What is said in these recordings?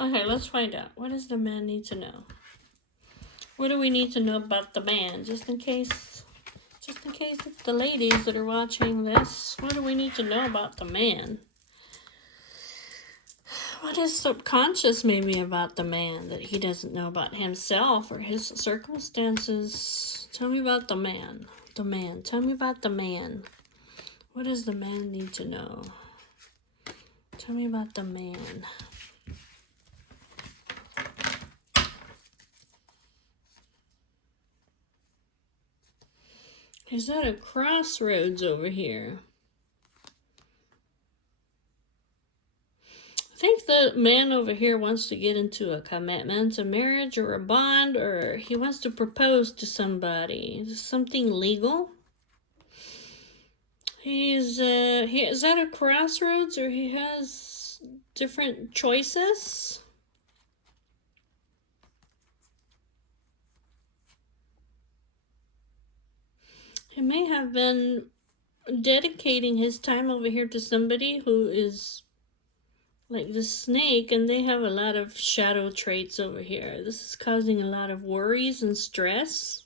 Okay, let's find out. What does the man need to know? What do we need to know about the man? Just in case it's the ladies that are watching this. What do we need to know about the man? What is subconscious maybe about the man that he doesn't know about himself or his circumstances? Tell me about the man. The man. Tell me about the man. What does the man need to know? Tell me about the man. He's at a crossroads over here. I think the man over here wants to get into a commitment, a marriage, or a bond, or he wants to propose to somebody. Something legal. He is at a crossroads, or he has different choices. He may have been dedicating his time over here to somebody who is like the snake, and they have a lot of shadow traits over here. This is causing a lot of worries and stress.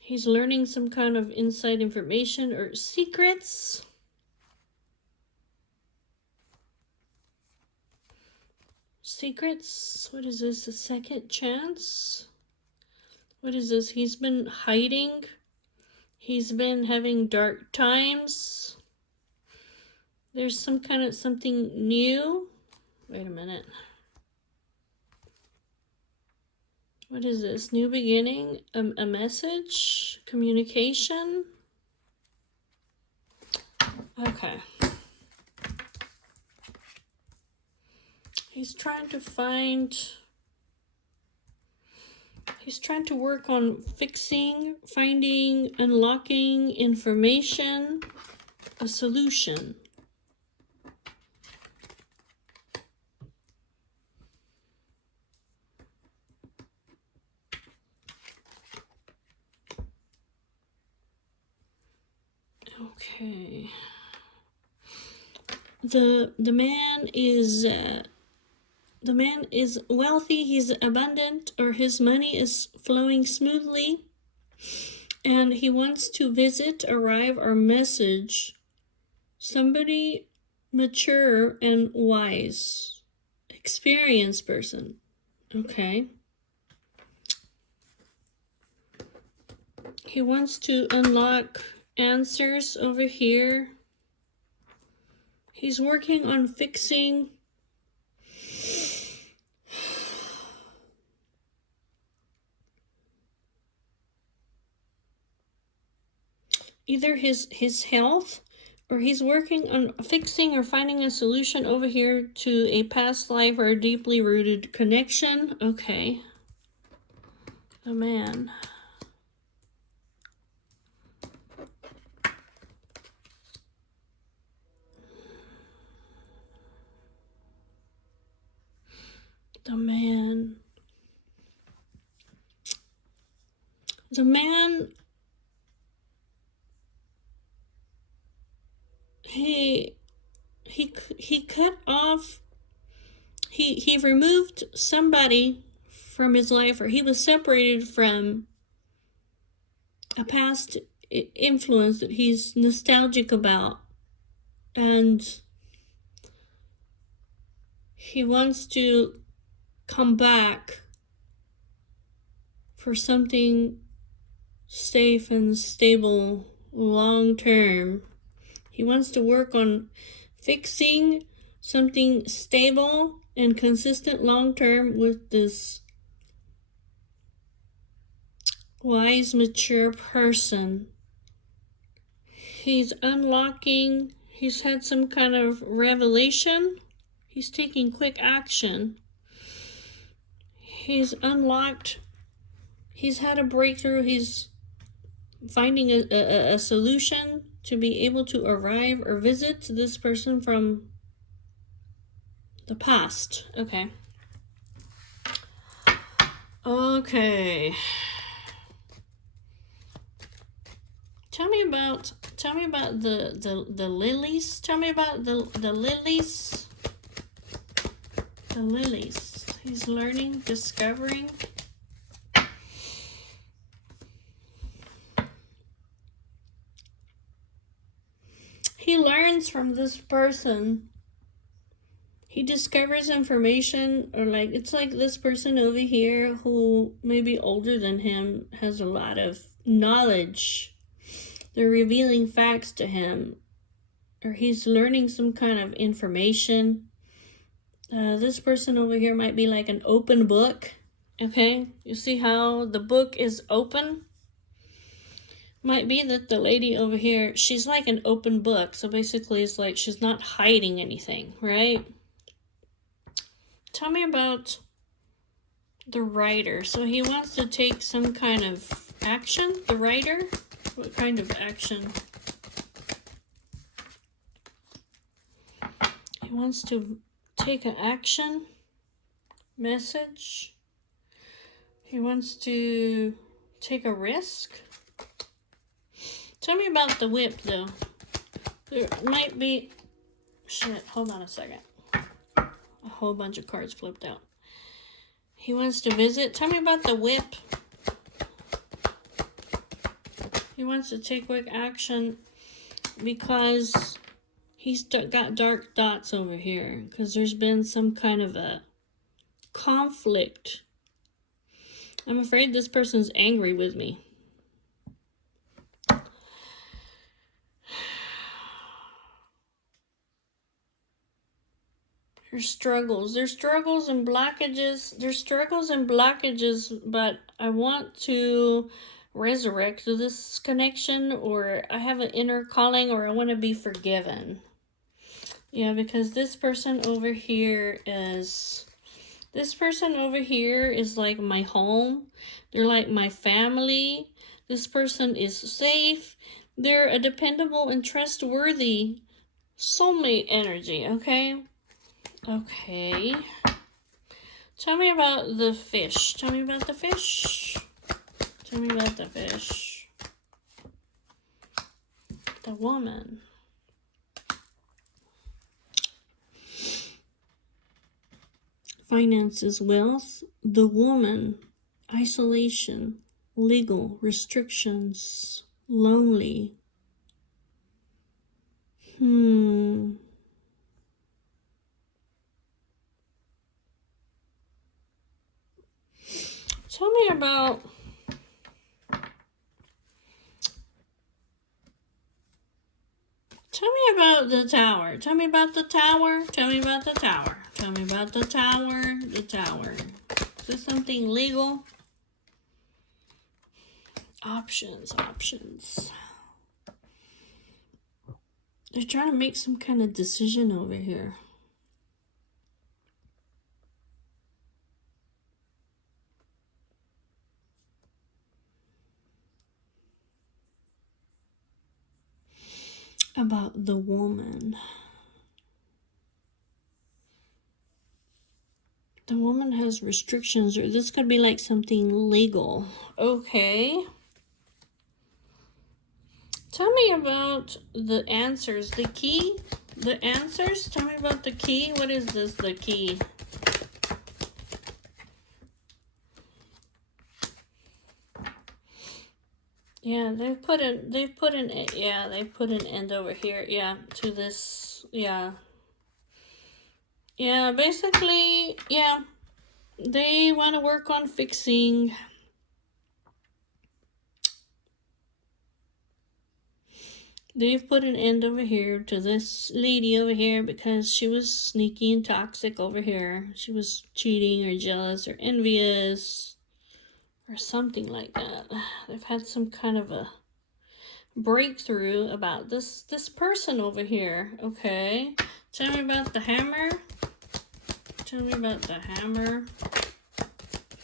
He's learning some kind of inside information or secrets. Secrets? What is this? A second chance? What is this? He's been hiding. He's been having dark times. There's some kind of something new. Wait a minute. What is this? New beginning? A message? Communication? Okay. He's trying to work on fixing, finding, unlocking information, a solution. Okay. The man is wealthy, he's abundant, or his money is flowing smoothly, and he wants to visit, arrive, or message somebody mature and wise, experienced person. Okay. He wants to unlock answers over here. He's working on fixing either his health, or he's working on fixing or finding a solution over here to a past life or a deeply rooted connection. Okay. The man. The man. The man. He cut off. He removed somebody from his life, or he was separated from a past influence that he's nostalgic about, and he wants to come back for something safe and stable long term. He wants to work on fixing something stable and consistent long term with this wise, mature person. He's unlocking, he's had some kind of revelation. He's taking quick action. He's unlocked, he's had a breakthrough, he's finding a solution to be able to arrive or visit this person from the past. Okay. Okay. Tell me about the lilies. Tell me about the lilies. The lilies. He's learning, discovering. He learns from this person. He discovers information, or like, it's like this person over here who may be older than him has a lot of knowledge. They're revealing facts to him, or he's learning some kind of information. This person over here might be like an open book. Okay, you see how the book is open? Might be that the lady over here, she's like an open book. So basically it's like she's not hiding anything, right? Tell me about the writer. So he wants to take some kind of action. The writer? What kind of action? He wants to take an action. Message. He wants to take a risk. Tell me about the whip, though. There might be... Shit, hold on a second. A whole bunch of cards flipped out. He wants to visit. Tell me about the whip. He wants to take quick action because he's got dark dots over here. Because there's been some kind of a conflict. I'm afraid this person's angry with me. There's struggles and blockages. There's struggles and blockages, but I want to resurrect this connection, or I have an inner calling, or I want to be forgiven. Yeah, because this person over here is like my home. They're like my family. This person is safe. They're a dependable and trustworthy soulmate energy, okay? Okay. Tell me about the fish. Tell me about the fish. Tell me about the fish. The woman. Finances, wealth. The woman. Isolation. Legal restrictions. Lonely. Tell me about the tower. Tell me about the tower. Tell me about the tower. Tell me about the tower. The tower. Is this something legal? Options. They're trying to make some kind of decision over here. About the woman. The woman has restrictions, or this could be like something legal. Okay. Tell me about the answers. The key? The answers? Tell me about the key. What is this, the key? Yeah, they've put an end over here, yeah, to this, yeah. Yeah, basically, yeah, they want to work on fixing. They've put an end over here to this lady over here because she was sneaky and toxic over here. She was cheating or jealous or envious or something like that. They've had some kind of a breakthrough about this person over here. Okay, tell me about the hammer. Tell me about the hammer.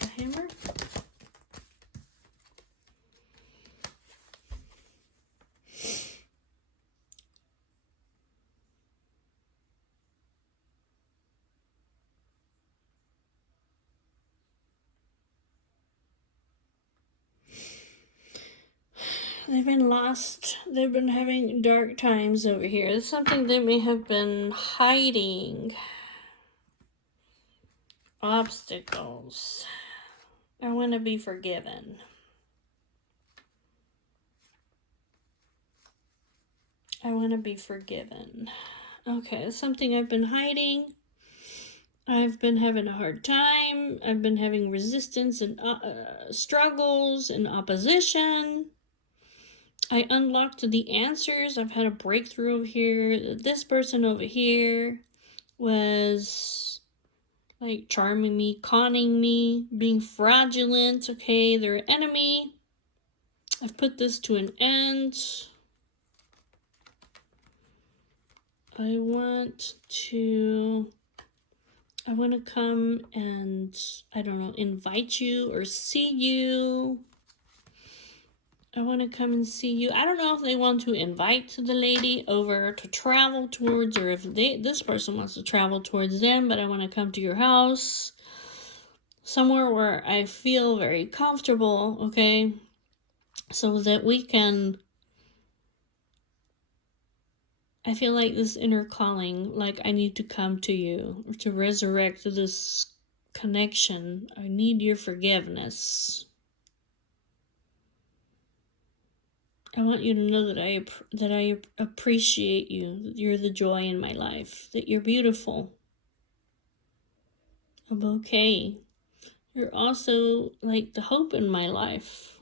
The hammer? They've been lost. They've been having dark times over here. It's something they may have been hiding. obstacles. I want to be forgiven. I want to be forgiven. Okay, something I've been hiding. I've been having a hard time. I've been having resistance and struggles and opposition. I unlocked the answers. I've had a breakthrough over here. This person over here was like charming me, conning me, being fraudulent. Okay, they're an enemy. I've put this to an end. I want to come and, I don't know, invite you or see you. I want to come and see you. I don't know if they want to invite the lady over to travel towards, or if this person wants to travel towards them, but I want to come to your house. Somewhere where I feel very comfortable, okay? So that we can, I feel like this inner calling, like I need to come to you to resurrect this connection. I need your forgiveness. I want you to know that I appreciate you, that you're the joy in my life, that you're beautiful. I'm okay. You're also like the hope in my life.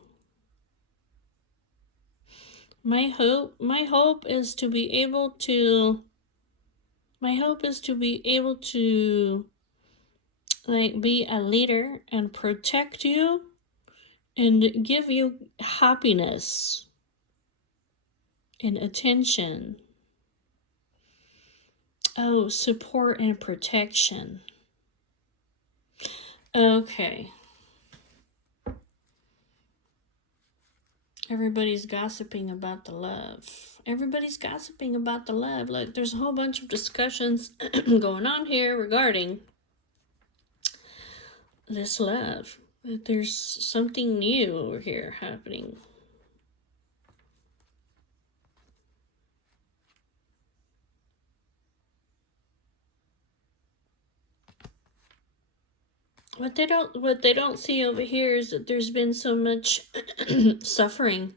My hope is to be able to like be a leader and protect you and give you happiness and attention. Oh, support and protection. Okay. Everybody's gossiping about the love. Everybody's gossiping about the love. Like, there's a whole bunch of discussions going on here regarding this love. There's something new over here happening. What they don't see over here is that there's been so much suffering.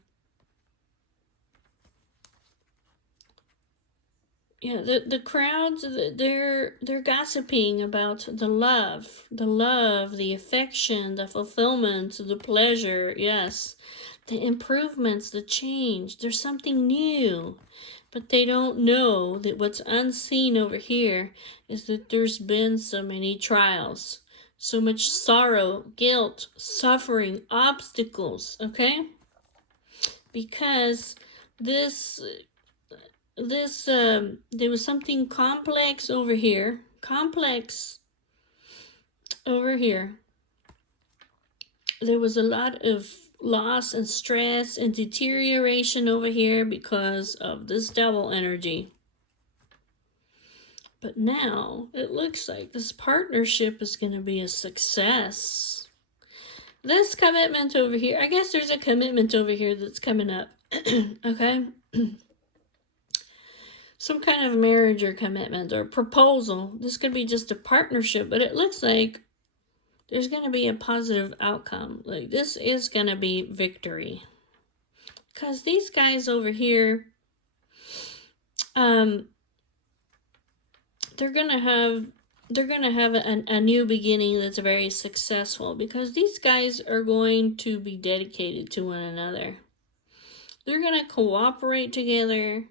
Yeah, the crowds, they're gossiping about the love, the affection, the fulfillment, the pleasure. Yes, the improvements, the change. There's something new, but they don't know that what's unseen over here is that there's been so many trials, so much sorrow, guilt, suffering, obstacles. Okay, because this there was something complex over here. There was a lot of loss and stress and deterioration over here because of this double energy. But now it looks like this partnership is going to be a success. This commitment over here, I guess there's a commitment over here that's coming up. Okay? Some kind of marriage or commitment or proposal. This could be just a partnership, but it looks like there's going to be a positive outcome. Like, this is going to be victory. Because these guys over here, they're going to have a new beginning that's very successful, because these guys are going to be dedicated to one another. They're going to cooperate together.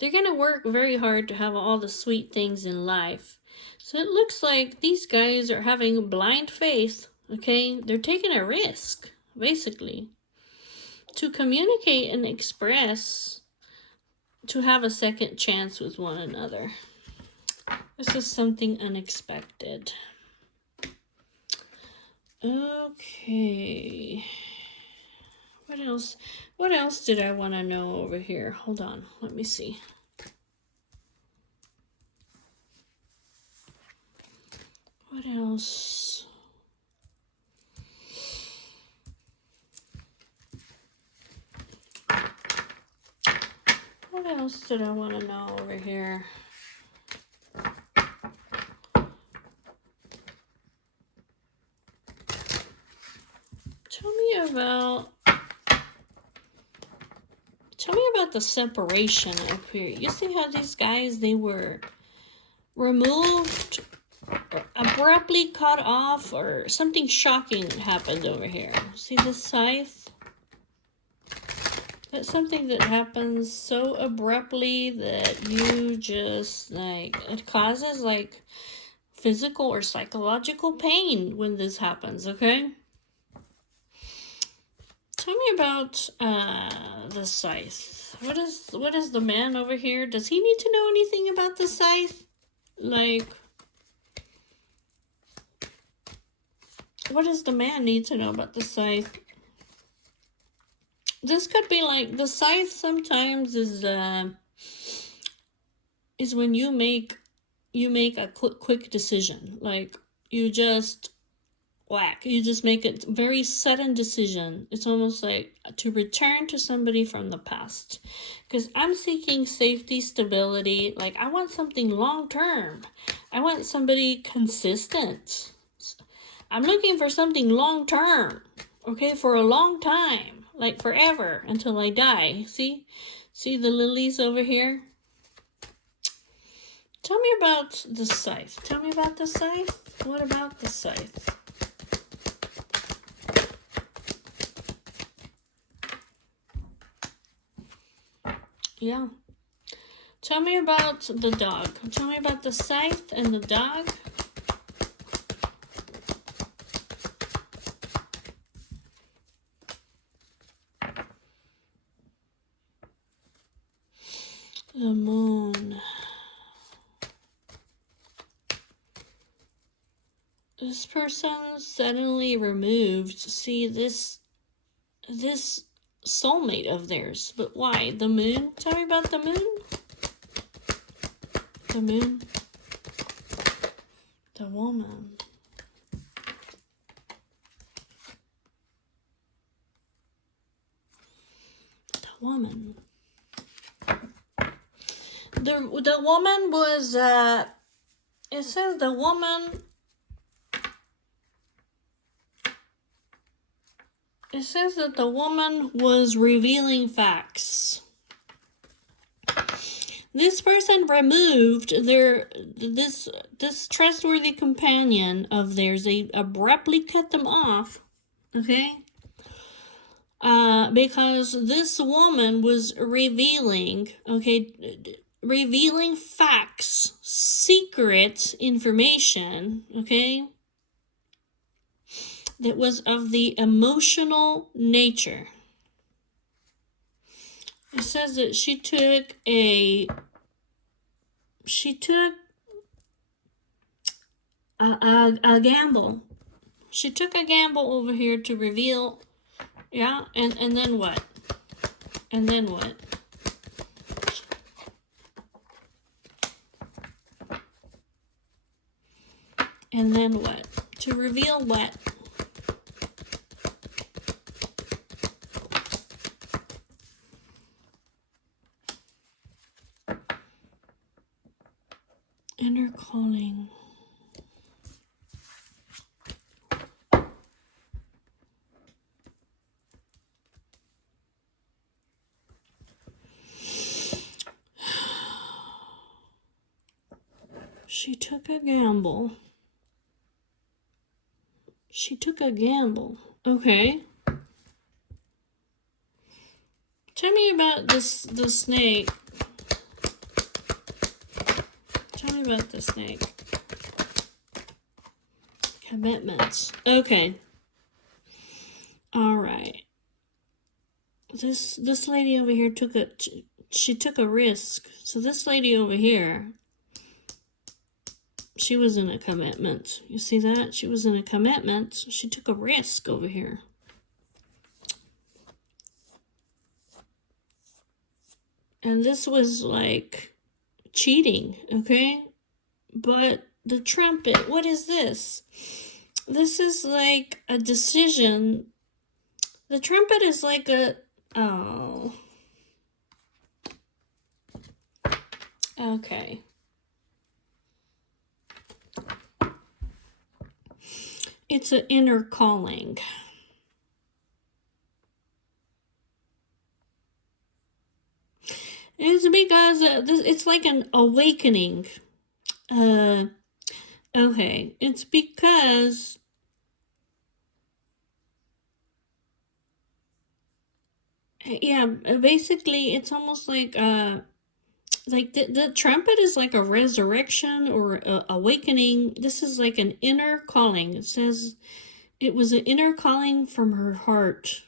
They're going to work very hard to have all the sweet things in life. So it looks like these guys are having blind faith, okay? They're taking a risk, basically, to communicate and express, to have a second chance with one another. This is something unexpected. Okay. What else did I want to know over here? Hold on, let me see. What else? What else did I want to know over here? about the separation up here. You see how these guys, they were removed, or abruptly cut off, or something shocking happened over here. See this scythe? That's something that happens so abruptly that you just, like, it causes, like, physical or psychological pain when this happens, okay? Tell me about the scythe. What is the man over here? Does he need to know anything about the scythe? Like, what does the man need to know about the scythe? This could be like, the scythe sometimes is when you make a quick decision. Like, you just whack. You just make a very sudden decision. It's almost like to return to somebody from the past. Because I'm seeking safety, stability. Like, I want something long term. I want somebody consistent. I'm looking for something long term. Okay, for a long time. Like forever, until I die. See the lilies over here? Tell me about the scythe. Tell me about the scythe. What about the scythe? Yeah. Tell me about the dog. Tell me about the scythe and the dog. The moon. This person suddenly removed, see, this soulmate of theirs. But why? The moon? Tell me about the moon. The moon. The woman. The woman. The woman was, it says the woman, it says that the woman was revealing facts. This person removed this trustworthy companion of theirs. They abruptly cut them off, okay? Because this woman was revealing, revealing facts, secret information, okay, that was of the emotional nature. It says that she took a gamble. She took a gamble over here to reveal, yeah, and then what? And then what? And then what? To reveal what? Inner calling. She took a gamble. She took a gamble. Okay. Tell me about the snake. Tell me about the snake. Commitments. Okay. All right. This lady over here she took a risk. So this lady over here, she was in a commitment. You see that? She was in a commitment. She took a risk over here. And this was like cheating, okay? But the trumpet, what is this? This is like a decision. The trumpet is like a, oh. Okay. It's an inner calling. It's because it's like an awakening. Okay, it's because yeah, basically it's almost like the trumpet is like a resurrection or a awakening. This is like an inner calling. It says it was an inner calling from her heart.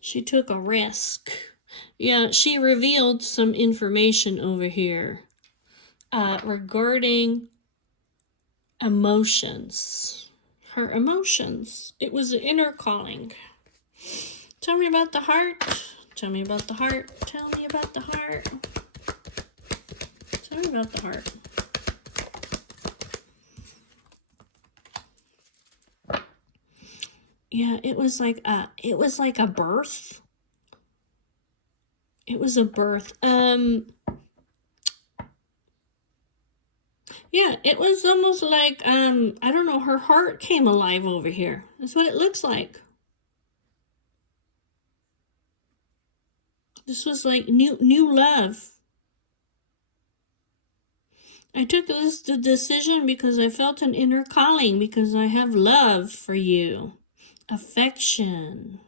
She took a risk. Yeah, she revealed some information over here regarding emotions. Her emotions. It was an inner calling. Tell me about the heart. Tell me about the heart. Tell me about the heart. Tell me about the heart. Yeah, it was like a birth. It was a birth. Yeah, it was almost like I don't know, her heart came alive over here. That's what it looks like. This was like new love. I took this decision because I felt an inner calling, because I have love for you, affection,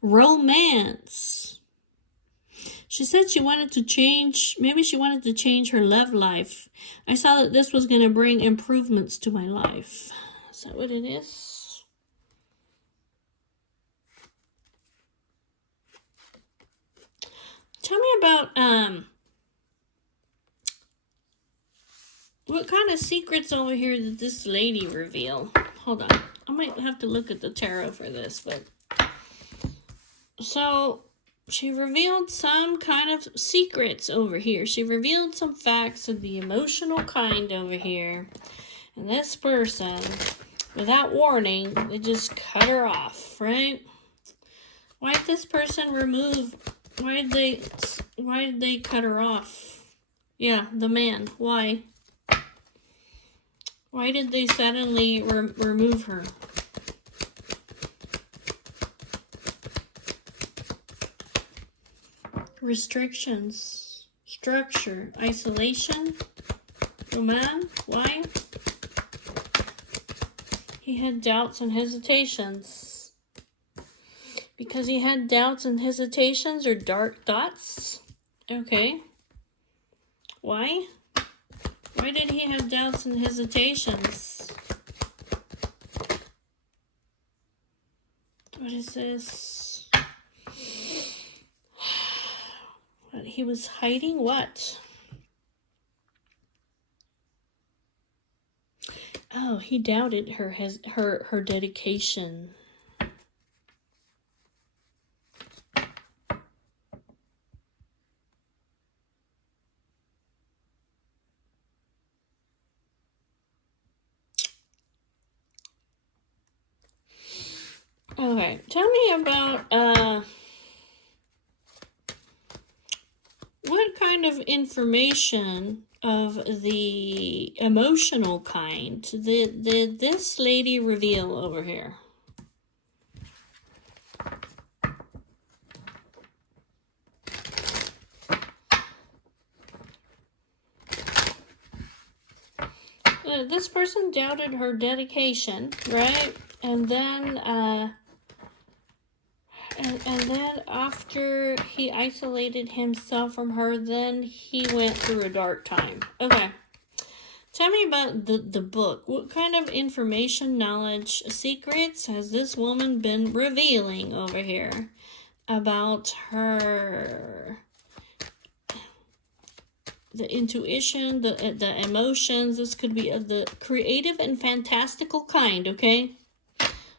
romance. She said she wanted to change, maybe she wanted to change her love life. I saw that this was going to bring improvements to my life. Is that what it is? Tell me about, what kind of secrets over here did this lady reveal? Hold on. I might have to look at the tarot for this, but... So, she revealed some kind of secrets over here. She revealed some facts of the emotional kind over here. And this person, without warning, they just cut her off, right? Why did this person remove... Why did they cut her off? Yeah, the man. Why? Why did they suddenly remove her? Restrictions, structure, isolation. The man, why? He had doubts and hesitations. Because he had doubts and hesitations or dark thoughts? Okay. Why? Why did he have doubts and hesitations? What is this? What, he was hiding what? Oh, he doubted her dedication. Okay, tell me about what kind of information of the emotional kind did this lady reveal over here? This person doubted her dedication, right? And then, and then after he isolated himself from her, then he went through a dark time. Okay. Tell me about the book. What kind of information, knowledge, secrets has this woman been revealing over here about her... The intuition, the emotions. This could be of the creative and fantastical kind, okay?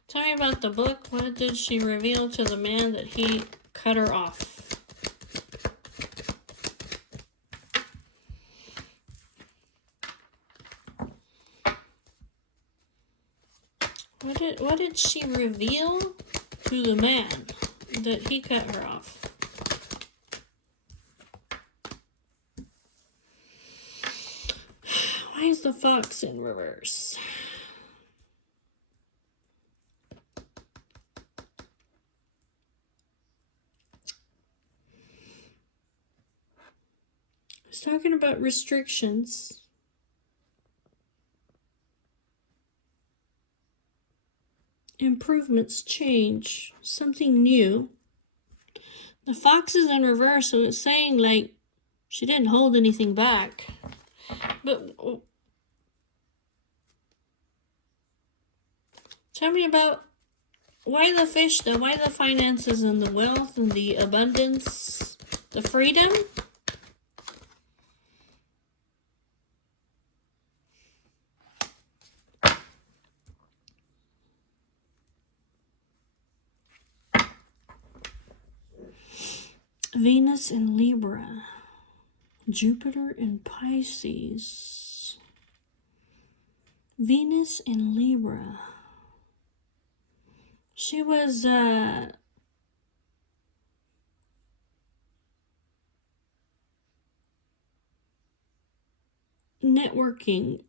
Tell me about the book. What did she reveal to the man that he cut her off? What did she reveal to the man that he cut her off? Why is the fox in reverse? talking about restrictions. Improvements, change, something new. The fox is in reverse, so it's saying like she didn't hold anything back. But tell me about why the fish, though? Why the finances and the wealth and the abundance, the freedom? Venus in Libra, Jupiter in Pisces, Venus in Libra. She was networking,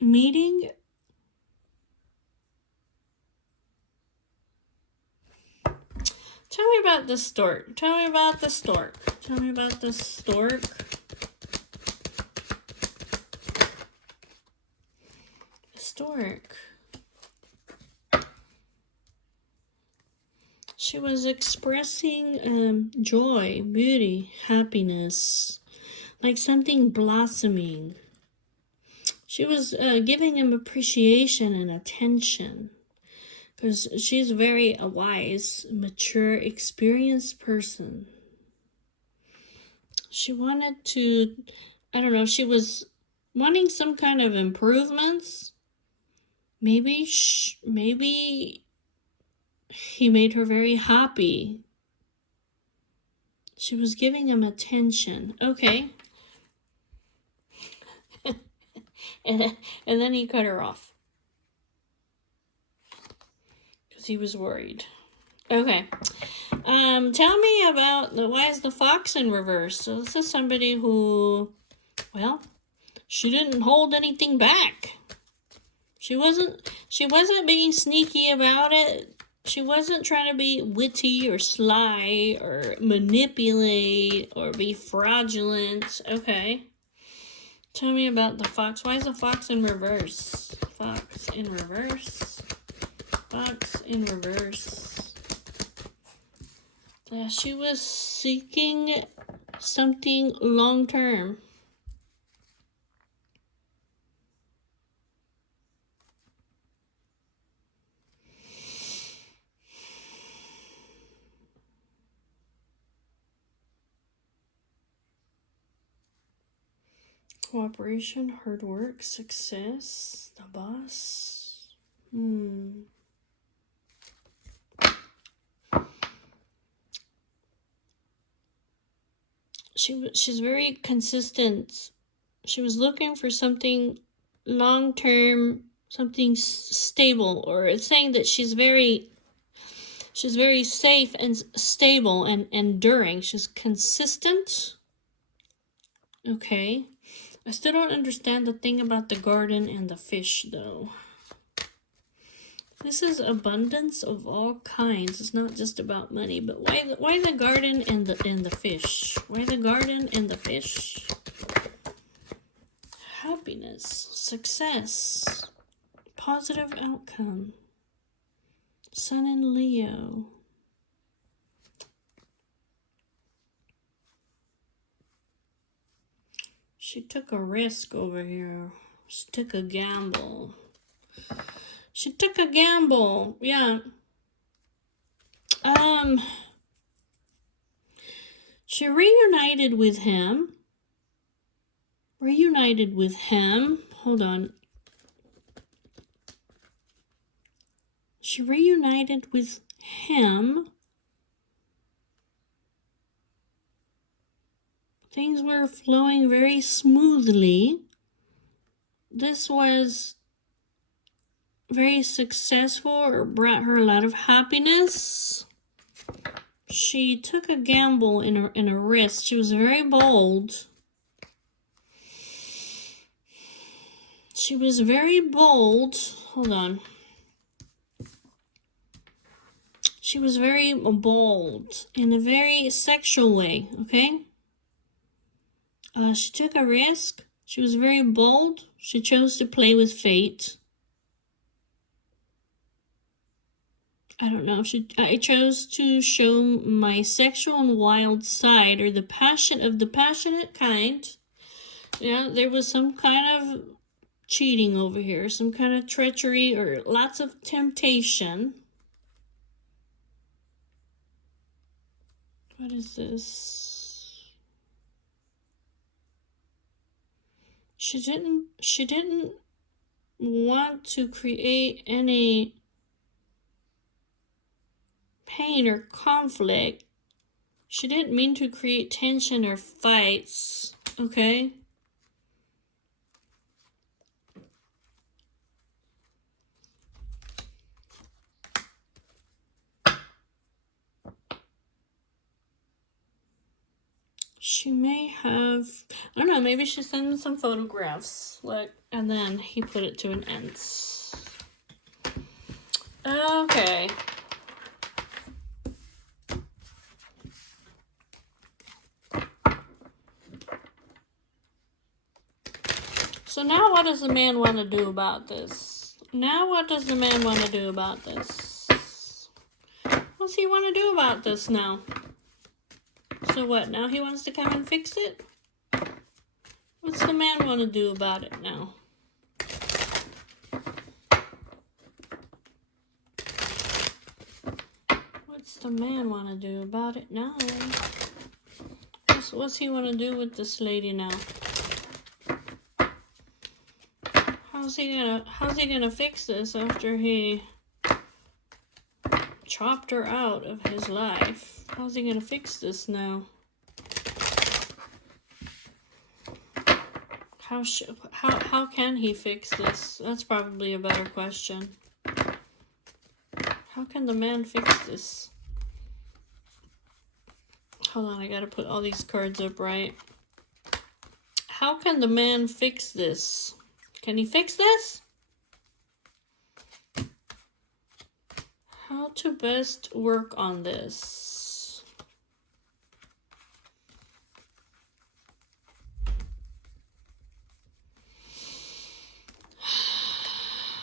meeting. Tell me about the stork. Tell me about the stork. Tell me about the stork. Stork. She was expressing joy, beauty, happiness, like something blossoming. She was giving him appreciation and attention. Because she's very a wise, mature, experienced person. She wanted to, I don't know, she was wanting some kind of improvements. Maybe he made her very happy. She was giving him attention. Okay. and then he cut her off. He was worried. Okay. Tell me about why is the fox in reverse? So this is somebody who, well, she didn't hold anything back. She wasn't being sneaky about it. She wasn't trying to be witty or sly or manipulate or be fraudulent. Okay. Tell me about the fox. Why is the fox in reverse? Fox in reverse. Fox in reverse. Yeah, she was seeking something long term. Cooperation, hard work, success, the boss. She's very consistent. She was looking for something long-term, something stable, or it's saying that she's very safe and stable and enduring. She's consistent. Okay. I still don't understand the thing about the garden and the fish, though. This is abundance of all kinds. It's not just about money, but why the garden and the fish? Why the garden and the fish? Happiness, success, positive outcome. Sun in Leo. She took a risk over here. She took a gamble. She took a gamble. Yeah. She reunited with him. Hold on. She reunited with him. Things were flowing very smoothly. This was very successful, or brought her a lot of happiness. She took a gamble in a risk. She was very bold. She was very bold. Hold on. She was very bold in a very sexual way, okay? She took a risk. She was very bold. She chose to play with fate. I don't know. I chose to show my sexual and wild side, or the passionate kind. Yeah, there was some kind of cheating over here, some kind of treachery, or lots of temptation. What is this? She didn't want to create any pain or conflict. She didn't mean to create tension or fights, okay? She may have, I don't know, maybe she sent him some photographs, like, and then he put it to an end. Okay. So now what does the man want to do about this? Now what does the man want to do about this? What's he want to do about this now? So what, now he wants to come and fix it? What's the man want to do about it now? What's the man want to do about it now? What's he want to do with this lady now? How's he gonna fix this after he chopped her out of his life? How's he gonna fix this now? How can he fix this? That's probably a better question. How can the man fix this? Hold on, I gotta put all these cards up right. How can the man fix this? Can he fix this? How to best work on this?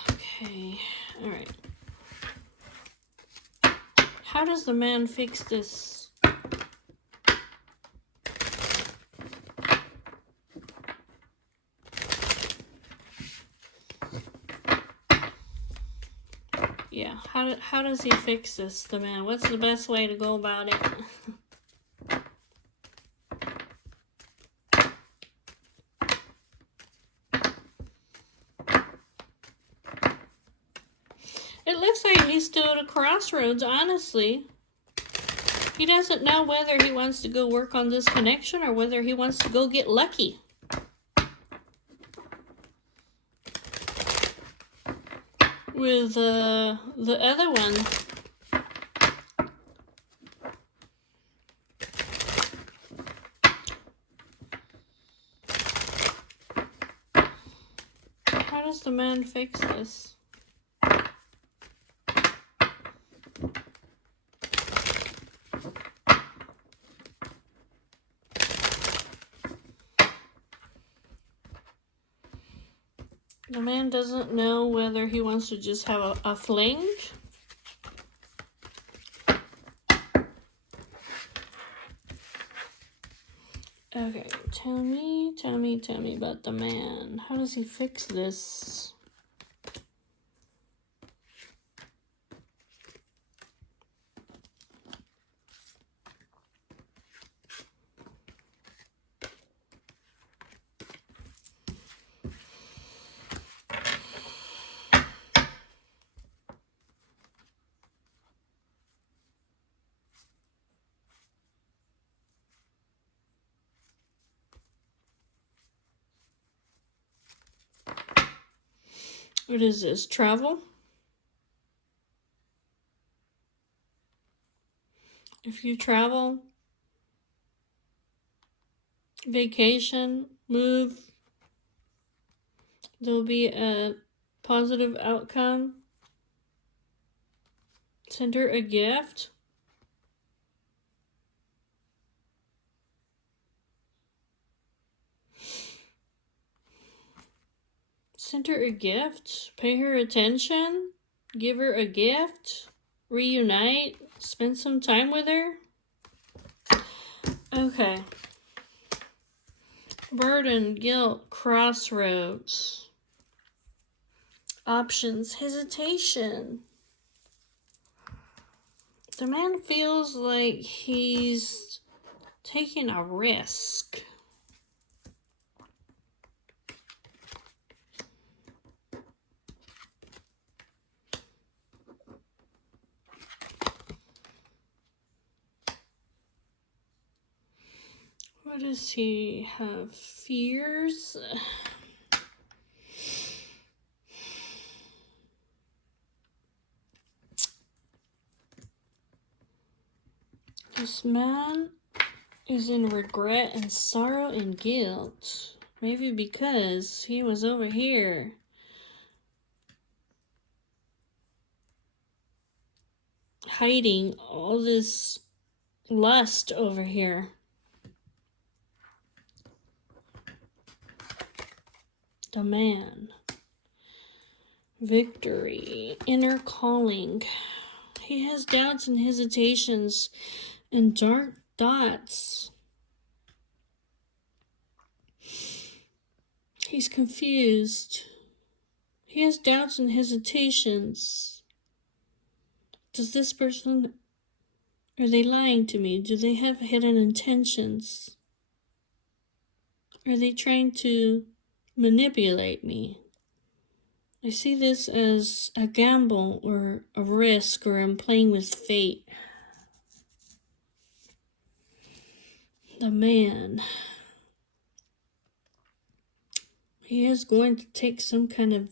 Okay, all right. How does the man fix this? Yeah, how does he fix this, the man? What's the best way to go about it? It looks like he's still at a crossroads, honestly. He doesn't know whether he wants to go work on this connection or whether he wants to go get lucky. With the other one. How does the man fix this? The man doesn't know whether he wants to just have a fling. Okay, tell me about the man. How does he fix this? What is this? Travel? If you travel, vacation, move, there'll be a positive outcome. Send her a gift. Send her a gift, pay her attention, give her a gift, reunite, spend some time with her. Okay. Burden, guilt, crossroads. Options, hesitation. The man feels like he's taking a risk. What does he have? Fears? This man is in regret and sorrow and guilt. Maybe because he was over here hiding all this lust over here. The man. Victory. Inner calling. He has doubts and hesitations and dark thoughts. He's confused. He has doubts and hesitations. Does this person... Are they lying to me? Do they have hidden intentions? Are they trying to manipulate me? I see this as a gamble or a risk, or I'm playing with fate. The man. He is going to take some kind of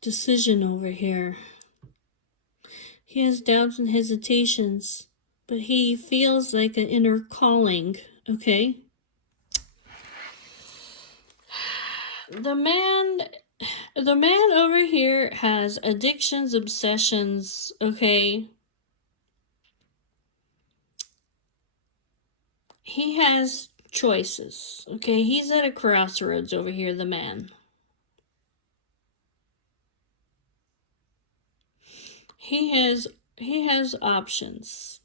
decision over here. He has doubts and hesitations, but he feels like an inner calling, okay? The man over here has addictions, obsessions, okay? He has choices, okay? He's at a crossroads over here, the man. He has options.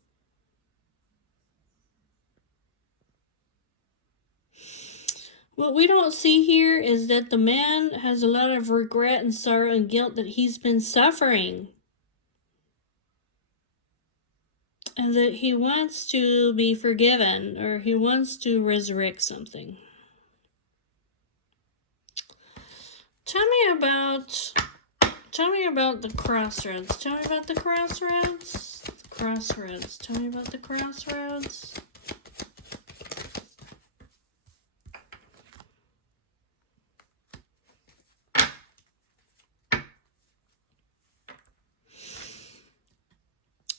What we don't see here is that the man has a lot of regret and sorrow and guilt that he's been suffering. And that he wants to be forgiven, or he wants to resurrect something. Tell me about the crossroads. Tell me about the crossroads. Crossroads. Tell me about the crossroads.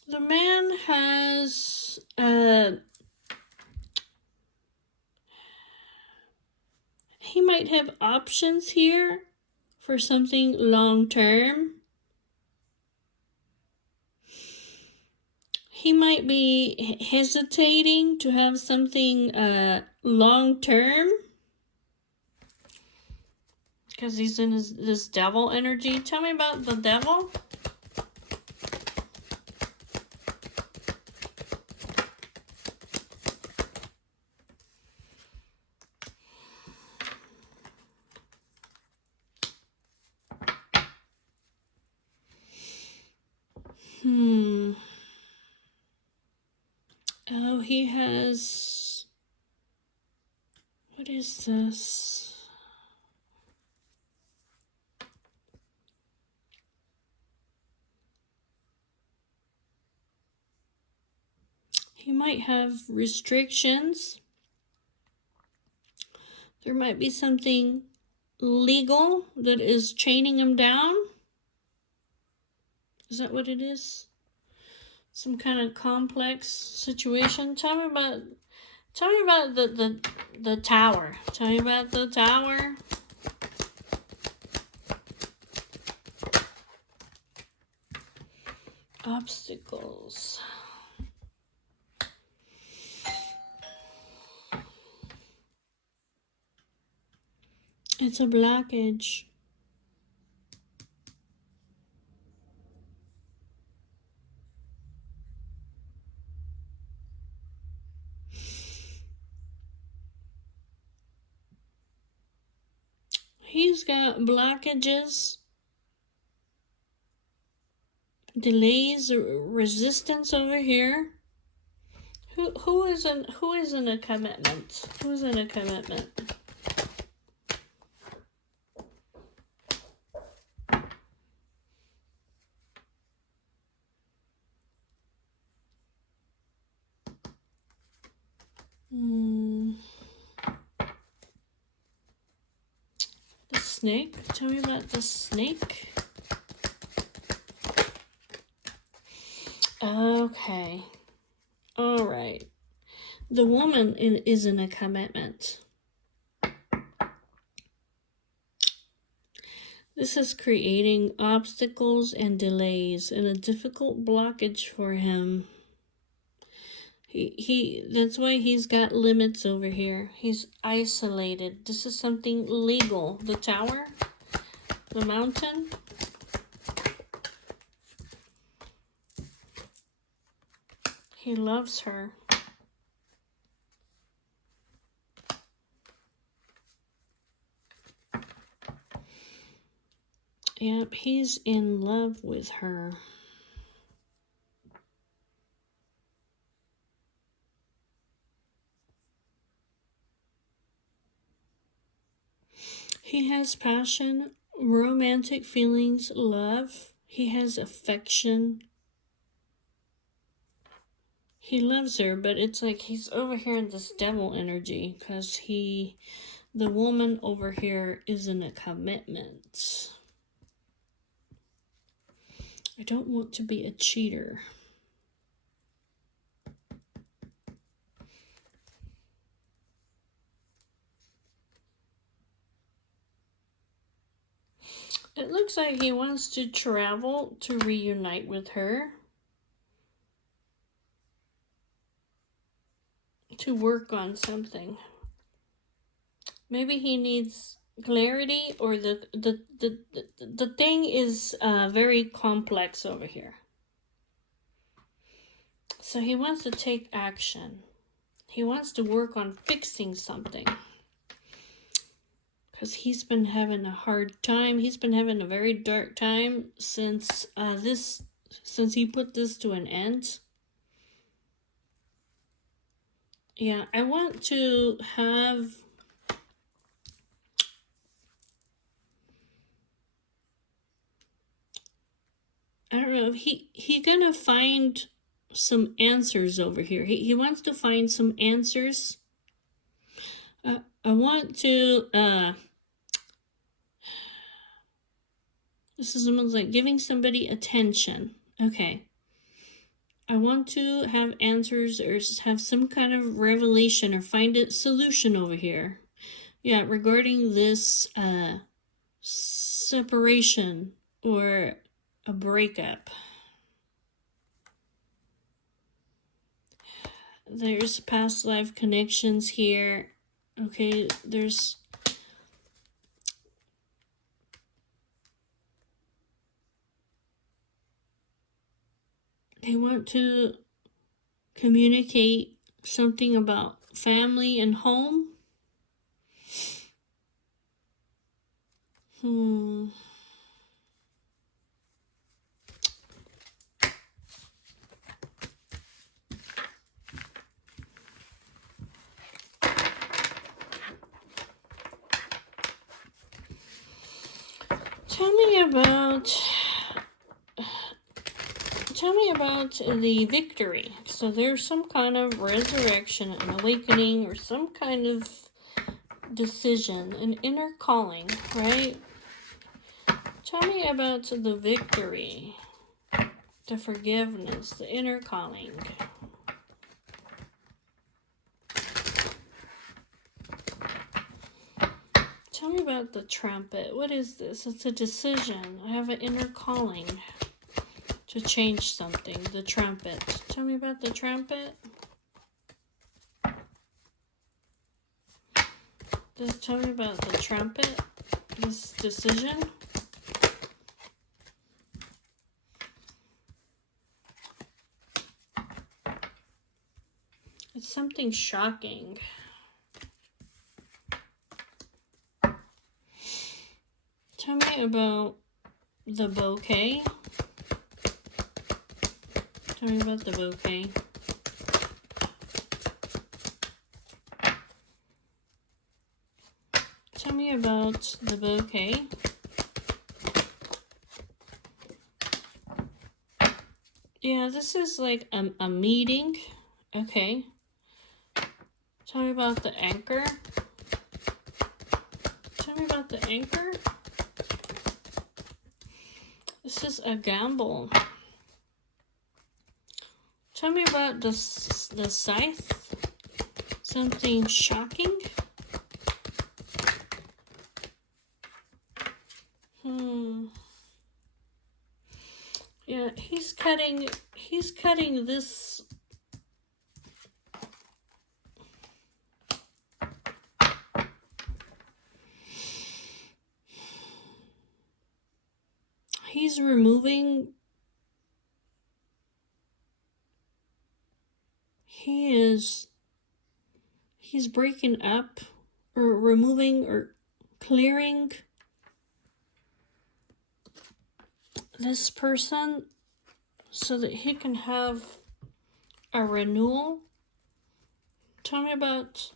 The man has he might have options here for something long term. He might be hesitating to have something long term because he's in this devil energy. Tell me about the devil. Oh, he has... What is this? He might have restrictions. There might be something legal that is chaining him down. Is that what it is? Some kind of complex situation. Tell me about the tower. Tell me about the tower. Obstacles. It's a blockage. He's got blockages, delays, resistance over here. Who is in a commitment? Who's in a commitment? The snake? Tell me about the snake. Okay. Alright. The woman is in a commitment. This is creating obstacles and delays and a difficult blockage for him. That's why he's got limits over here. He's isolated. This is something legal. The tower, the mountain. He loves her. Yep, he's in love with her. He has passion, romantic feelings, love. He has affection. He loves her, but it's like he's over here in this devil energy because the woman over here is in a commitment. I don't want to be a cheater. It looks like he wants to travel to reunite with her. To work on something. Maybe he needs clarity, or the thing is very complex over here. So he wants to take action. He wants to work on fixing something. Because he's been having a hard time. He's been having a very dark time since since he put this to an end. Yeah, I want to have... I don't know, he gonna find some answers over here. He wants to find some answers. I want to, this is almost like giving somebody attention. Okay. I want to have answers or have some kind of revelation or find a solution over here. Yeah, regarding this separation or a breakup. There's past life connections here. Okay, there's... They want to communicate something about family and home. Tell me about the victory. So there's some kind of resurrection, an awakening, or some kind of decision, an inner calling, right? Tell me about the victory, the forgiveness, the inner calling. Tell me about the trumpet. What is this? It's a decision. I have an inner calling to change something. The trumpet. Tell me about the trumpet. Just tell me about the trumpet, this decision. It's something shocking. Tell me about the bouquet. Tell me about the bouquet. Tell me about the bouquet. Yeah, this is like a meeting. Okay. Tell me about the anchor. Tell me about the anchor. This is a gamble. Tell me about the scythe. Something shocking. Yeah, he's cutting this. He's removing. He's breaking up or removing or clearing this person so that he can have a renewal. Tell me about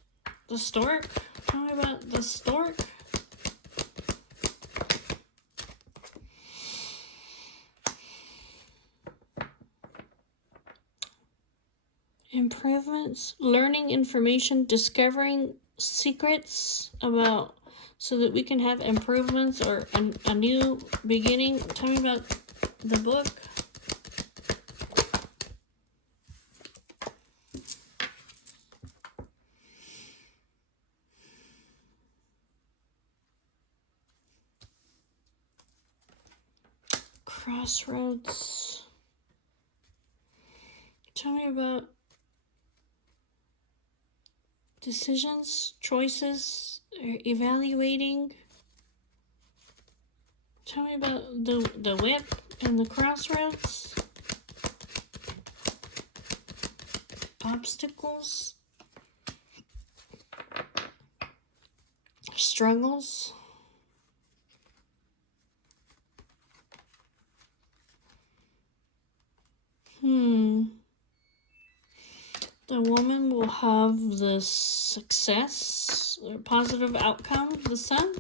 the stork. Tell me about the stork. Improvements, learning information, discovering secrets about so that we can have improvements or a new beginning. Tell me about the book. Crossroads. Tell me about decisions, choices, evaluating. Tell me about the whip and the crossroads. Obstacles. Struggles. The woman will have the success or positive outcome, the sun.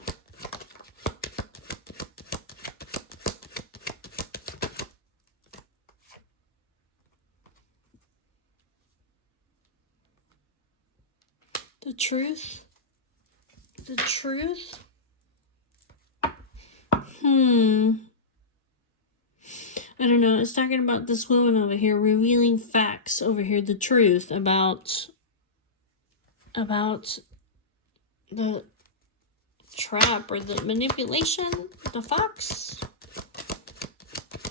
The truth. The truth. I don't know. It's talking about this woman over here revealing facts over here, the truth about the trap or the manipulation, the fox.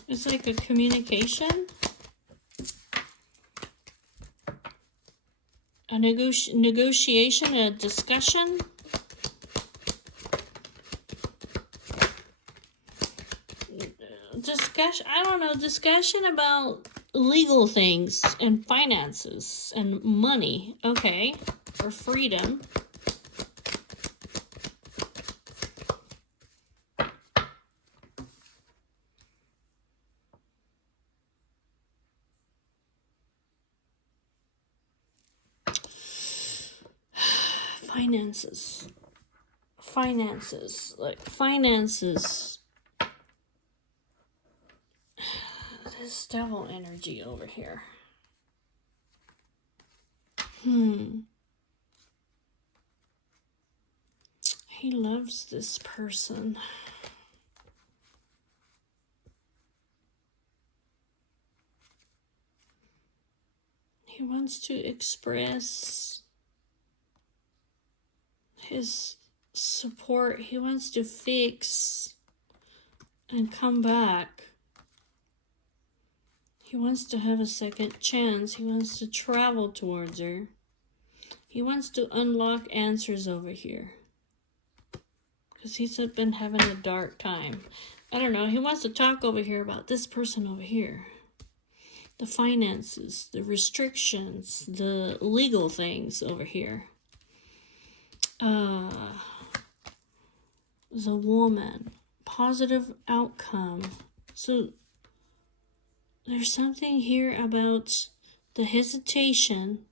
It's like a communication. A negotiation, a discussion. I don't know, discussion about legal things and finances and money. Okay. Or freedom. Finances. Like finances. This devil energy over here. He loves this person. He wants to express his support. He wants to fix and come back. He wants to have a second chance. He wants to travel towards her. He wants to unlock answers over here. Because he's been having a dark time. I don't know. He wants to talk over here about this person over here. The finances, the restrictions, the legal things over here. The woman. Positive outcome. So there's something here about the hesitation,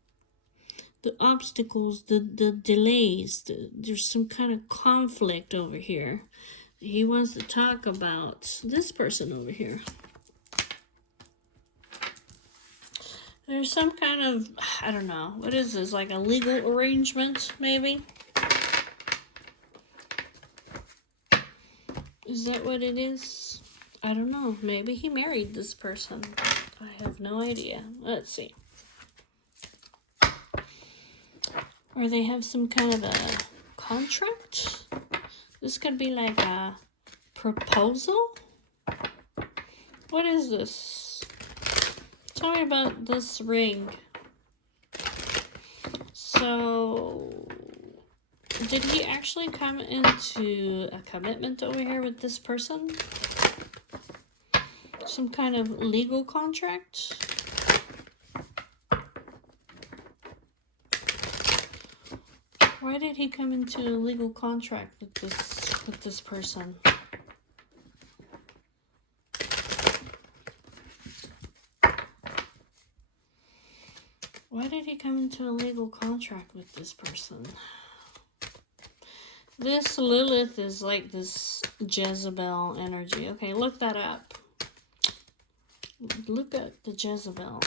the obstacles, the delays. There's some kind of conflict over here. He wants to talk about this person over here. There's some kind of, I don't know, what is this, like a legal arrangement, maybe? Is that what it is? I don't know. Maybe he married this person. I have no idea. Let's see. Or they have some kind of a contract? This could be like a proposal? What is this? Tell me about this ring. So, did he actually come into a commitment over here with this person? Some kind of legal contract? Why did he come into a legal contract with this person? Why did he come into a legal contract with this person? This Lilith is like this Jezebel energy. Okay, look that up. Look at the Jezebel.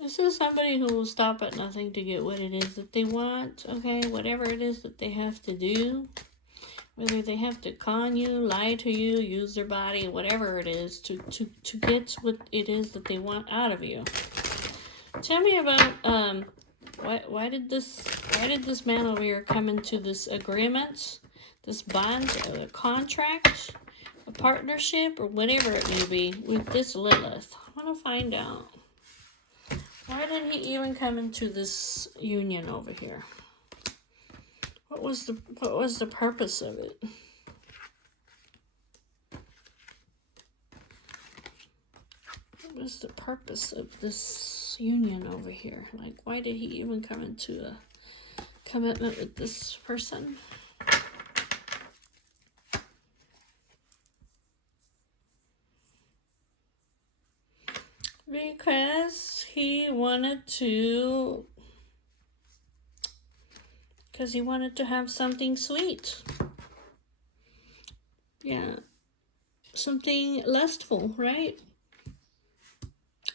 This is somebody who will stop at nothing to get what it is that they want. Okay, whatever it is that they have to do. Whether they have to con you, lie to you, use their body, whatever it is to get what it is that they want out of you. Tell me about why did this man over here come into this agreement, this bond, a contract, a partnership, or whatever it may be with this Lilith? I want to find out. Why did he even come into this union over here? What was the purpose of it? What was the purpose of this union over here? Like, why did he even come into a commitment with this person? Because he wanted to have something sweet. Yeah. Something lustful, right?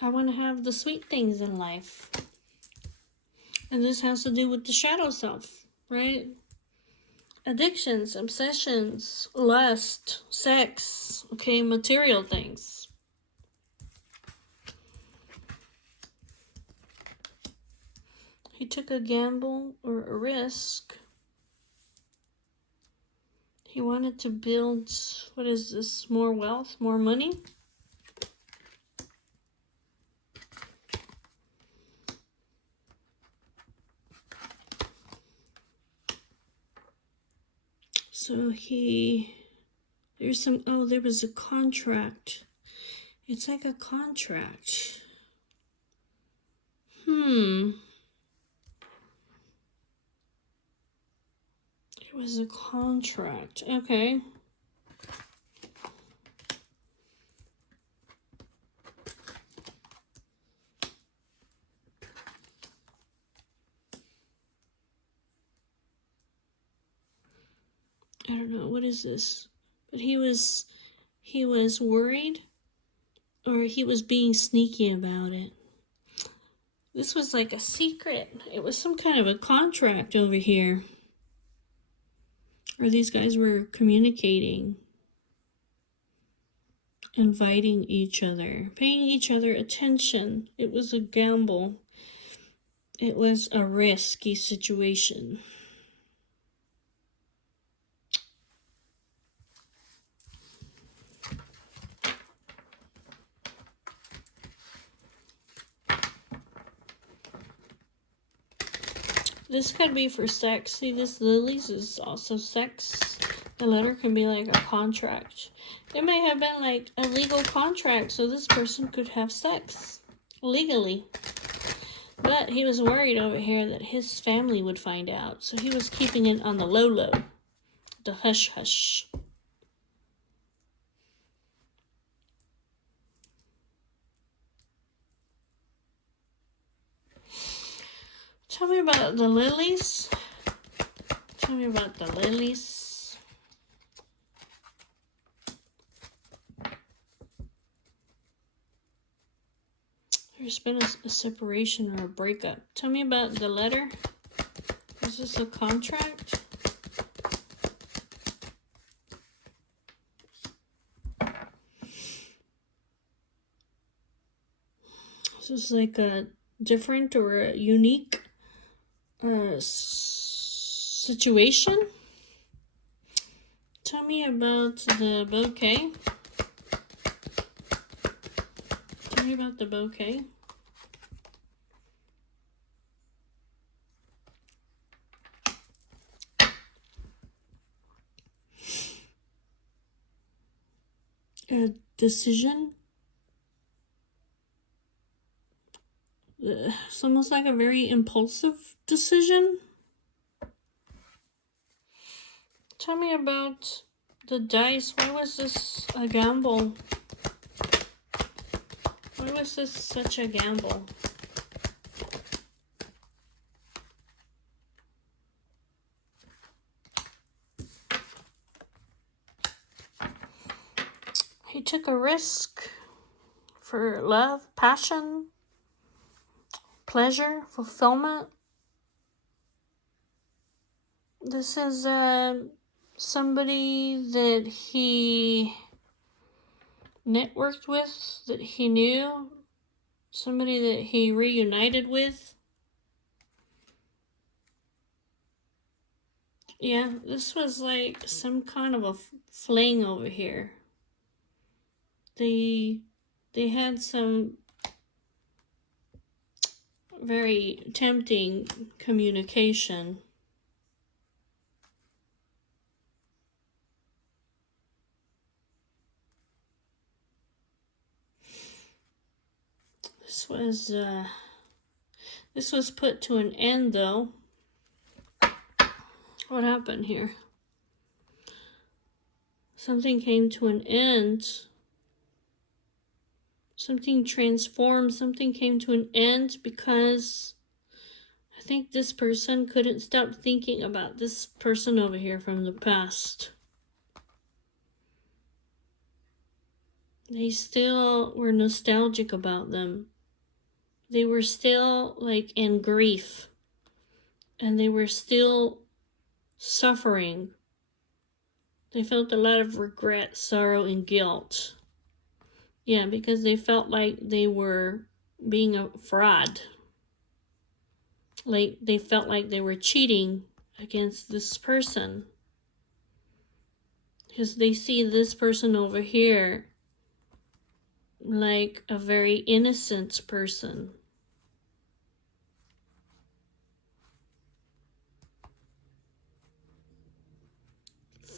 I want to have the sweet things in life. And this has to do with the shadow self, right? Addictions, obsessions, lust, sex, okay, material things. He took a gamble or a risk. He wanted to build, what is this, more wealth, more money? So there was a contract. It's like a contract. It was a contract. Okay. I don't know, what is this? But he was worried, or he was being sneaky about it. This was like a secret. It was some kind of a contract over here. Or these guys were communicating, inviting each other, paying each other attention. It was a gamble. It was a risky situation. This could be for sex. See, this lilies is also sex. The letter can be like a contract. It may have been like a legal contract, so this person could have sex legally. But he was worried over here that his family would find out, so he was keeping it on the low, the hush-hush. Tell me about the lilies. Tell me about the lilies. There's been a separation or a breakup. Tell me about the letter. Is this a contract? This is like a different or a unique situation. Tell me about the bouquet. Tell me about the bouquet. A decision. It's almost like a very impulsive decision. Tell me about the dice. Why was this a gamble? Why was this such a gamble? He took a risk for love, passion, pleasure, fulfillment. This is somebody that he networked with, that he knew, somebody that he reunited with. Yeah, this was like some kind of a fling over here. They had some very tempting communication. This was put to an end, though. What happened here? Something came to an end. Something transformed. Something came to an end because I think this person couldn't stop thinking about this person over here from the past. They still were nostalgic about them. They were still like in grief. And they were still suffering. They felt a lot of regret, sorrow, and guilt. Yeah, because they felt like they were being a fraud. Like they felt like they were cheating against this person. Because they see this person over here like a very innocent person.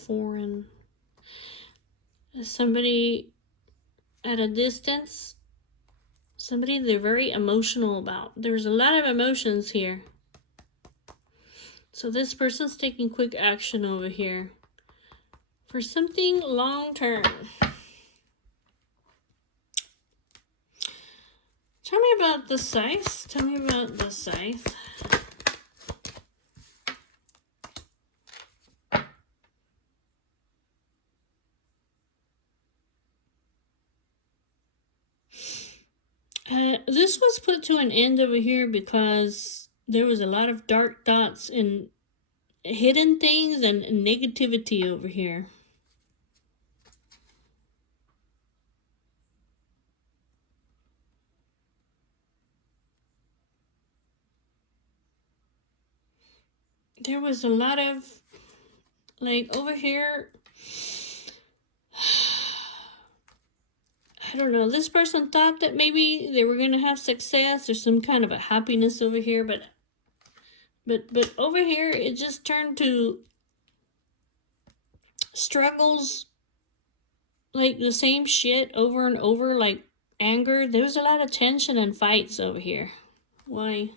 Foreign. Somebody at a distance. Somebody they're very emotional about. There's a lot of emotions here. So this person's taking quick action over here for something long term. Tell me about the scythe. Tell me about the scythe. This was put to an end over here because there was a lot of dark dots and hidden things and negativity over here. There was a lot of, like, over here, I don't know, this person thought that maybe they were going to have success or some kind of a happiness over here, but But over here, it just turned to struggles, like the same shit over and over, like anger. There was a lot of tension and fights over here. Why?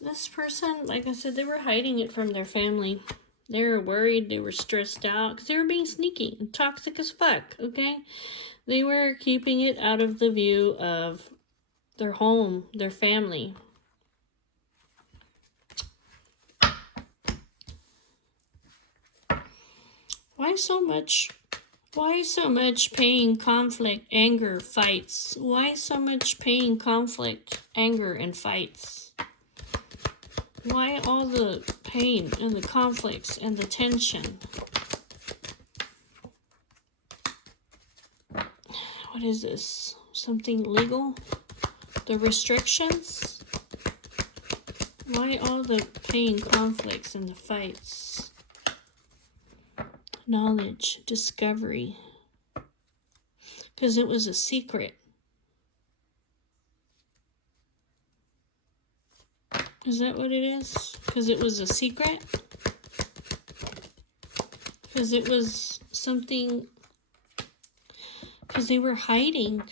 This person, like I said, they were hiding it from their family. They were worried, they were stressed out, because they were being sneaky and toxic as fuck, okay? They were keeping it out of the view of their home, their family. Why so much pain, conflict, anger, fights? Why so much pain, conflict, anger, and fights? Why all the pain and the conflicts and the tension? What is this? Something legal? The restrictions? Why all the pain, conflicts, and the fights? Knowledge, discovery. Because it was a secret. Is that what it is? Because it was a secret? Because it was something... Because they were hiding.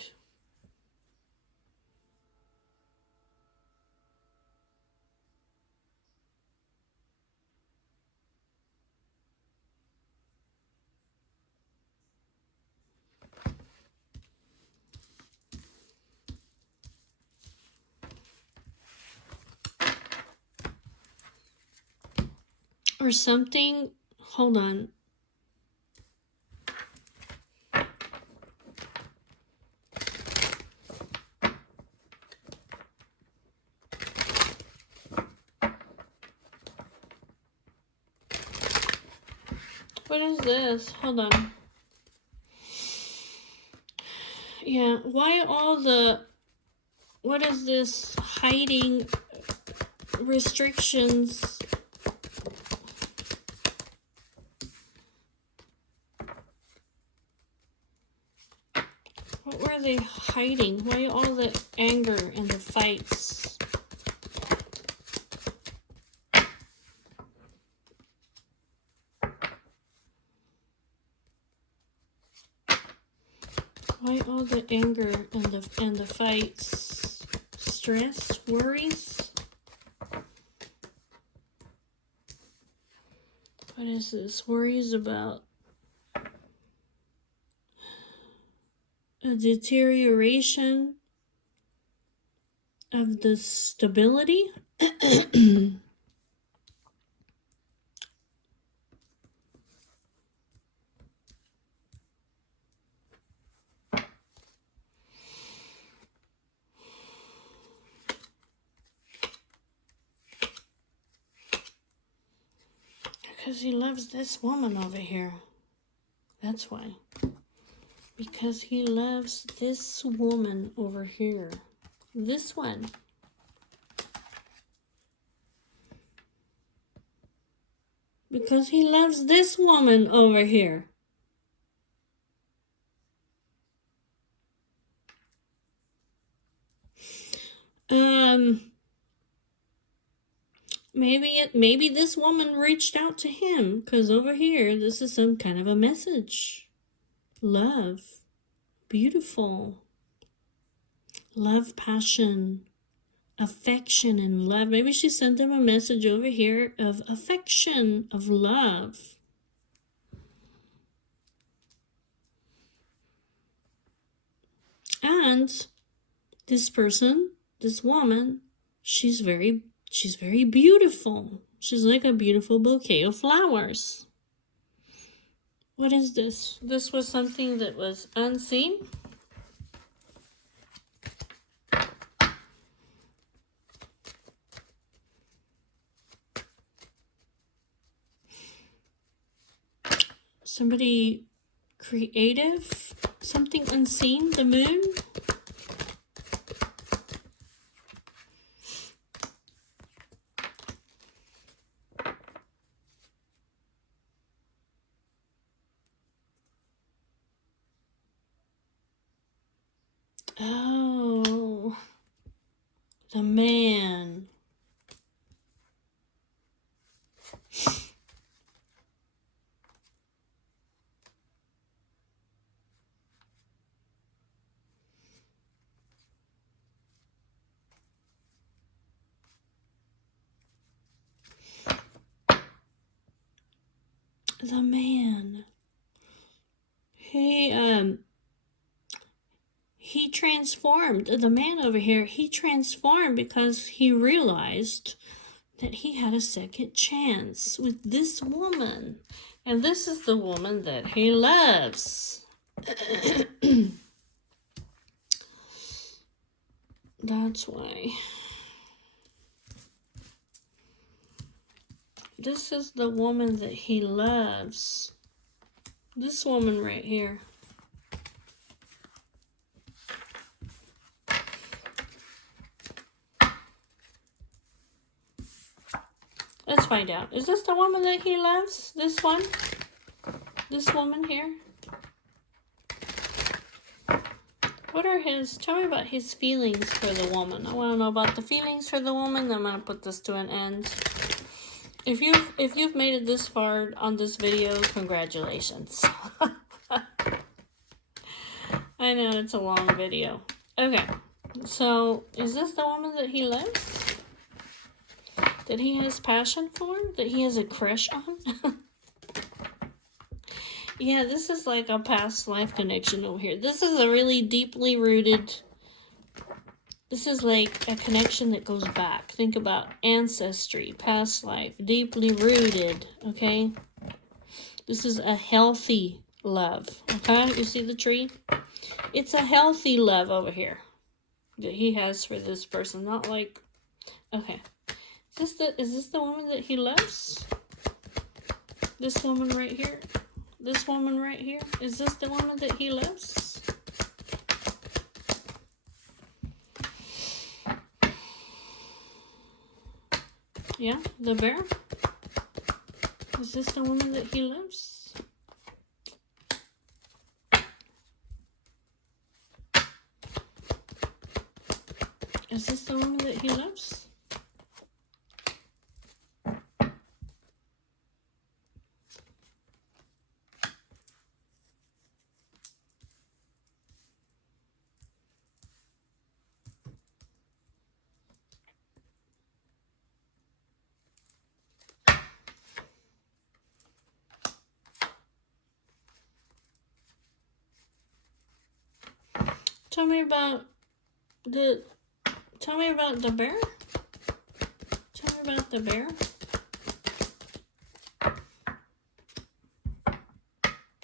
Or something. Hold on. What is this? Hold on. Yeah, why all the... What is this? Hiding restrictions. What were they hiding? Why all the anger and the fights? Why all the anger and the fights? Stress, worries? What is this? Worries about a deterioration of the stability? Because he loves this woman over here. That's why. Because he loves this woman over here. This one. Because he loves this woman over here. Maybe this woman reached out to him, because over here, this is some kind of a message. Love. Beautiful. Love, passion, affection, and love. Maybe she sent him a message over here of affection, of love. And this person, this woman, she's very beautiful. She's like a beautiful bouquet of flowers. What is this? This was something that was unseen. Somebody creative, something unseen, the moon. Oh, the man. The man. He transformed. The man over here, he transformed because he realized that he had a second chance with this woman. And this is the woman that he loves. That's why. This is the woman that he loves. This woman right here. Let's find out. Is this the woman that he loves? This one? This woman here? What are his... Tell me about his feelings for the woman. I want to know about the feelings for the woman. I'm going to put this to an end. If you've made it this far on this video, congratulations. I know it's a long video. Okay, so is this the woman that he loves? That he has passion for? That he has a crush on? Yeah, this is like a past life connection over here. This is a really deeply rooted... This is like a connection that goes back. Think about ancestry, past life, deeply rooted, okay? This is a healthy love, okay? You see the tree? It's a healthy love over here that he has for this person, not like... Okay. Is this the woman that he loves? This woman right here? This woman right here? Is this the woman that he loves? Yeah, the bear? Is this the woman that he loves? Is this the woman that he loves? Tell me about the bear. Tell me about the bear.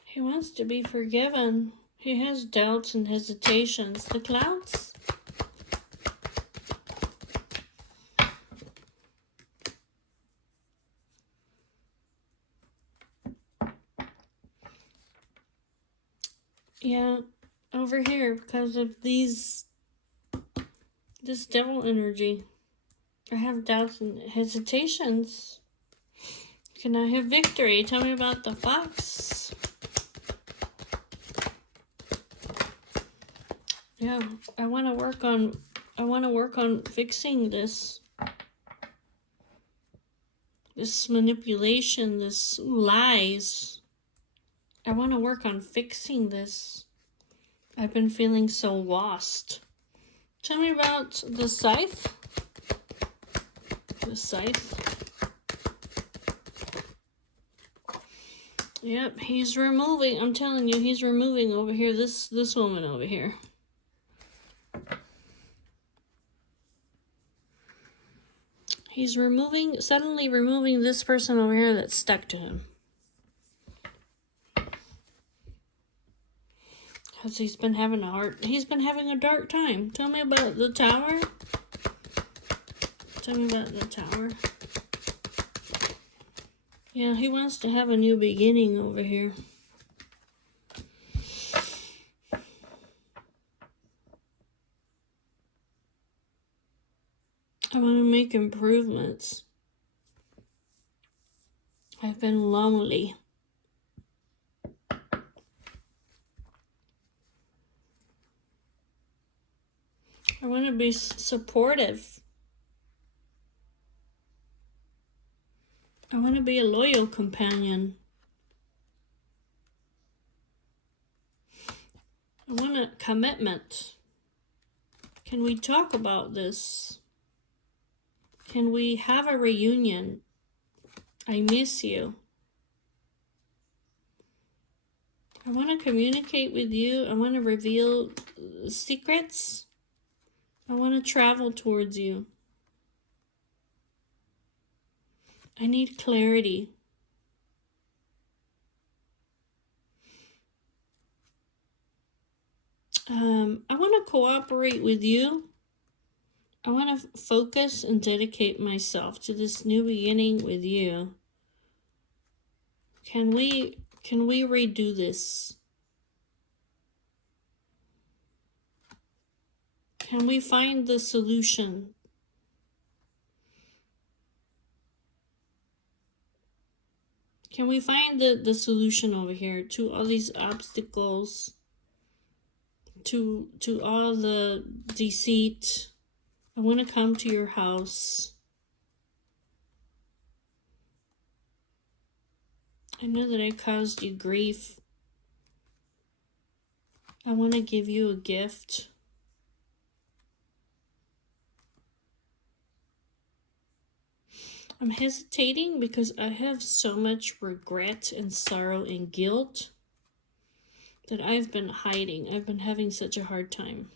He wants to be forgiven. He has doubts and hesitations. The clouds. Yeah, over here because of this devil energy. I have doubts and hesitations. Can I have victory? Tell me about the fox. Yeah, I want to work on fixing this manipulation, this lies. I want to work on fixing this. I've been feeling so lost. Tell me about the scythe. The scythe. Yep, he's removing. I'm telling you, he's removing over here. This woman over here. He's suddenly removing this person over here that's stuck to him. Because he's been having a dark time. Tell me about the tower. Tell me about the tower. Yeah, he wants to have a new beginning over here. I want to make improvements. I've been lonely. I want to be supportive. I want to be a loyal companion. I want a commitment. Can we talk about this? Can we have a reunion? I miss you. I want to communicate with you. I want to reveal secrets. I want to travel towards you. I need clarity. I want to cooperate with you. I want to focus and dedicate myself to this new beginning with you. Can we redo this? Can we find the solution? Can we find the solution over here to all these obstacles, to all the deceit? I want to come to your house. I know that I caused you grief. I want to give you a gift. I'm hesitating because I have so much regret and sorrow and guilt that I've been hiding. I've been having such a hard time.